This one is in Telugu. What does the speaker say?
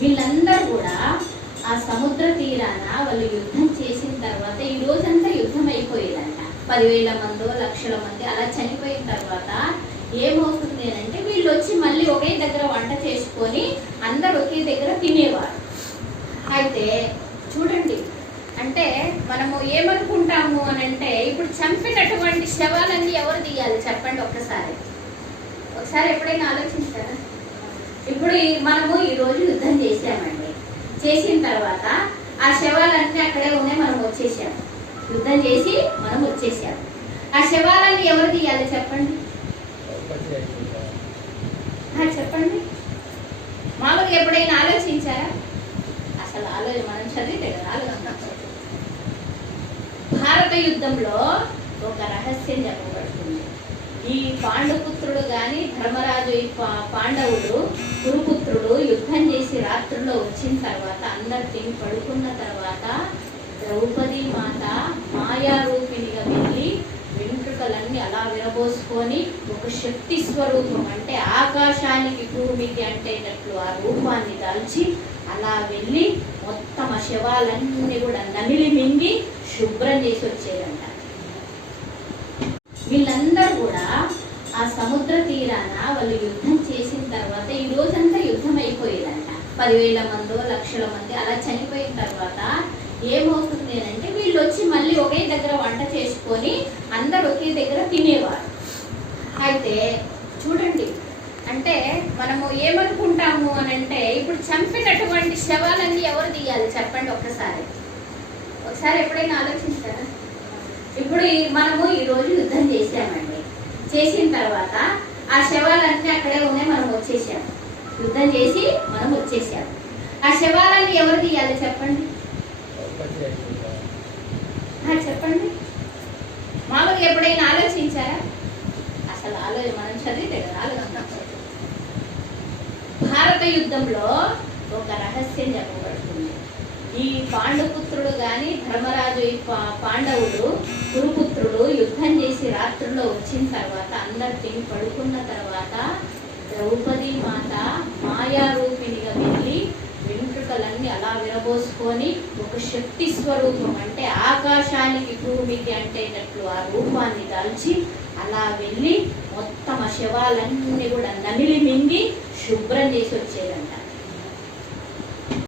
వీళ్ళందరూ కూడా ఆ సముద్ర తీరాన వాళ్ళు యుద్ధం చేసిన తర్వాత ఈ రోజంతా యుద్ధం అయిపోయేదంట. 10,000 మందో 1,00,000 మంది అలా చనిపోయిన తర్వాత ఏమవుతుంది అంటే వీళ్ళు వచ్చి మళ్ళీ ఒకే దగ్గర వంట చేసుకొని అందరు ఒకే దగ్గర తినేవారు. అయితే చూడండి, అంటే మనము ఏమనుకుంటాము అని అంటే ఇప్పుడు చంపినటువంటి శవాలన్నీ ఎవరు తీయాలి చెప్పండి ఒకసారి ఎప్పుడైనా ఆలోచించారా? ఇప్పుడు మనము ఈ రోజు యుద్ధం చేసామండి, చేసిన తర్వాత ఆ శవాలన్నీ అక్కడే ఉన్నాయి, మనం వచ్చేసాము. యుద్ధం చేసి మనం వచ్చేసాము. ఆ శవాలన్నీ ఎవరు తీయాలి చెప్పండి? చెప్పండి, మామూలుగా ఎప్పుడైనా ఆలోచించారా? అసలు మనం చదివితే కదా భారత యుద్ధంలో ఒక రహస్యం చెప్పబడుతుంది. ఈ పాండుపుత్రుడు గాని ధర్మరాజు, ఈ పాండవుడు కురుపుత్రుడు యుద్ధం చేసి రాత్రుల్లో వచ్చిన తర్వాత అందరు తిని పడుకున్న తర్వాత ద్రౌపది మాత మాయారూపిణిగా వెళ్ళి వెంట్రుకలన్నీ అలా విరబోసుకొని ఒక శక్తి స్వరూపం అంటే ఆకాశానికి భూమికి అంటేటట్లు ఆ రూపాన్ని దాల్చి అలా వెళ్ళి మొత్తం ఆ శవాలన్నీ కూడా నమిలి మింగి శుభ్రం చేసి వచ్చేదంట. వీళ్ళందరూ కూడా ఆ సముద్ర తీరాన వాళ్ళు యుద్ధం చేసిన తర్వాత ఈ రోజంతా యుద్ధం అయిపోయేదంట. 10,000 మందో 1,00,000 మంది అలా చనిపోయిన తర్వాత ఏమవుతుంది అంటే వీళ్ళు వచ్చి మళ్ళీ ఒకే దగ్గర వంట చేసుకొని అందరు ఒకే దగ్గర తినేవారు. అయితే చూడండి, అంటే మనము ఏమనుకుంటాము అని అంటే ఇప్పుడు చంపినటువంటి శవాలన్నీ ఎవరు తీయాలి చెప్పండి ఒకసారి ఎప్పుడైనా ఆలోచించారా? ఇప్పుడు మనము ఈ రోజు యుద్ధం చేసామండి, చేసిన తర్వాత ఆ శవాలన్నీ అక్కడే ఉన్నాయి, మనం వచ్చేసాము. యుద్ధం చేసి మనం వచ్చేసాము. ఆ శవాలన్నీ ఎవరు తీయాలి చెప్పండి? చెప్పండి, మామూలుగా ఎప్పుడైనా ఆలోచించారా? అసలు మనం చదివితే కదా భారత యుద్ధంలో ఒక రహస్యం చెప్పబడుతుంది. ఈ పాండుపుత్రుడు గాని ధర్మరాజు, ఈ పాండవుడు కురుపుత్రుడు యుద్ధం చేసి రాత్రుల్లో వచ్చిన తర్వాత అందరు తిని పడుకున్న తర్వాత ద్రౌపది మాత మాయారూపిణిగా వెళ్ళి వెంట్రుకలన్నీ అలా విరబోసుకొని ఒక శక్తి స్వరూపం అంటే ఆకాశానికి భూమికి అంటేటట్లు ఆ రూపాన్ని దాల్చి అలా వెళ్ళి మొత్తం ఆ శవాలన్నీ కూడా నమిలి మింగి శుభ్రం చేసి వచ్చేదంట.